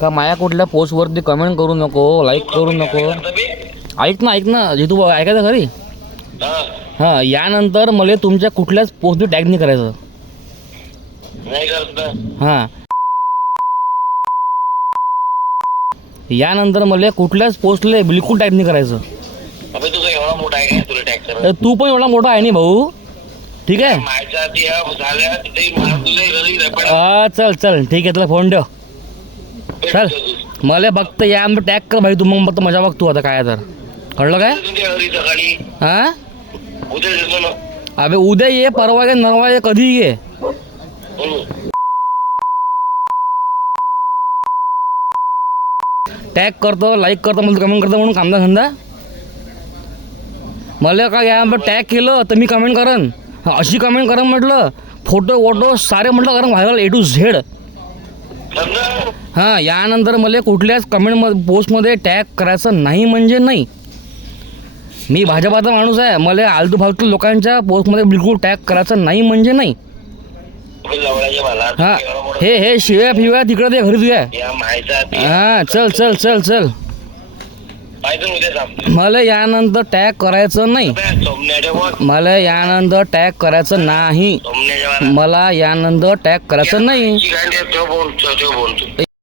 का माया कुठल्या पोस्टवरती कमेंट करू नको, लाईक करू नको. ऐक ना जे तू ऐकायचं खरी. हां, यानंतर मला तुमच्या कुठल्याच पोस्टवर टॅग नाही करायचं. हां, यानंतर मला कुठल्याच पोस्टला बिलकुल टॅग नाही करायचं. तू पण एवढा मोठा आहे नाही भाऊ, ठीक आहे. चल ठीक आहे, तुला फोन ठेव. चल, मला फक्त या टॅग कर भाई. तू मग फक्त मजा बघ तू आता काय तर, कळलं काय? हां, अबे उद्या ये, परवा ये, नरवा ये, कधी ये. टॅग करतो, लाईक करतो, मला कमेंट करतो म्हणून कामदा धंदा. मला का या टॅग केलं तर मी कमेंट करन, अशी कमेंट करन म्हटलं, फोटो सारे म्हटलं कारण व्हायरल A to Z. हां, यानंतर मला कुठल्याच कमेंट पोस्टमध्ये टॅग करायचं नाही म्हणजे नाही. मी भाजपाचा माणूस आहे, मला आलतू फालतू लोकांच्या पोस्टमध्ये बिलकुल टॅग करायचं नाही म्हणजे नाही. हां, हे शिव्या फिव्या तिकडे ते घरी तुझ्या. हां, चल मला यानंतर टॅग करायचं नाही. मला यानंतर टॅग करायचं नाही. मला यानंतर टॅग करायचं नाही.